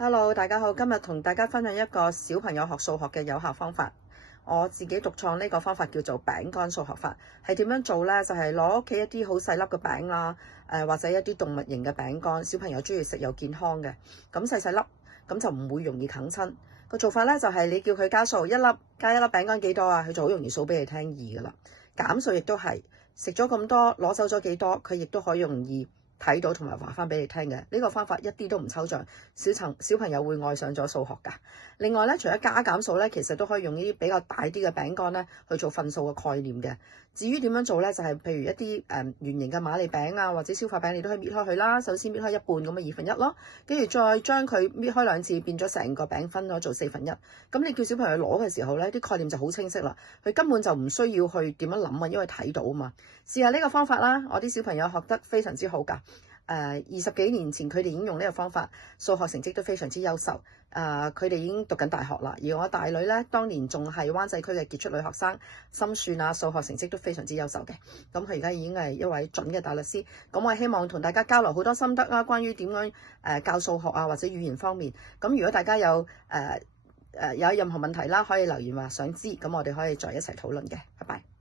Hello，大家好，今日同大家分享一個小朋友學數學嘅有效方法。我自己獨創呢個方法叫做餅乾數學法，係點樣做呢？就係攞屋企一啲好細粒嘅餅啦，或者一啲動物型嘅餅乾，小朋友中意食又健康嘅，咁細細粒，咁就唔會容易啃親。個做法呢，就係你叫佢加數，加一粒餅乾幾多啊？佢就好容易數俾你聽2噶啦。減數亦都係食咗咁多，攞走咗幾多，佢亦都可以容易睇到同埋話翻俾你聽嘅。呢個方法一啲都唔抽象，小朋友會愛上咗數學㗎。另外咧，除咗加減數咧，其實都可以用呢啲比較大啲嘅餅乾咧去做分數嘅概念嘅。至於點樣做咧，就係譬如一啲圓形嘅瑪利餅啊，或者消化餅，你都可以搣開佢啦。首先搣開一半咁嘅1/2咯，跟住再將佢搣開2次，變咗成個餅分咗做1/4。咁你叫小朋友攞嘅時候咧，啲概念就好清晰啦。佢根本就唔需要去點樣諗啊，因為睇到啊嘛。試下呢個方法啦，我啲小朋友學得非常之好㗎。20幾年前佢哋已經用呢個方法，數學成績都非常之優秀。佢哋已經讀緊大學啦。而我大女咧，當年仲係灣仔區嘅傑出女學生，心算啊、數學成績都非常之優秀嘅。咁佢而家已經係一位準嘅大律師。咁我希望同大家交流好多心得啦，關於點樣教數學啊，或者語言方面。咁如果大家有任何問題啦，可以留言話想知，咁我哋可以再一齊討論嘅。拜拜。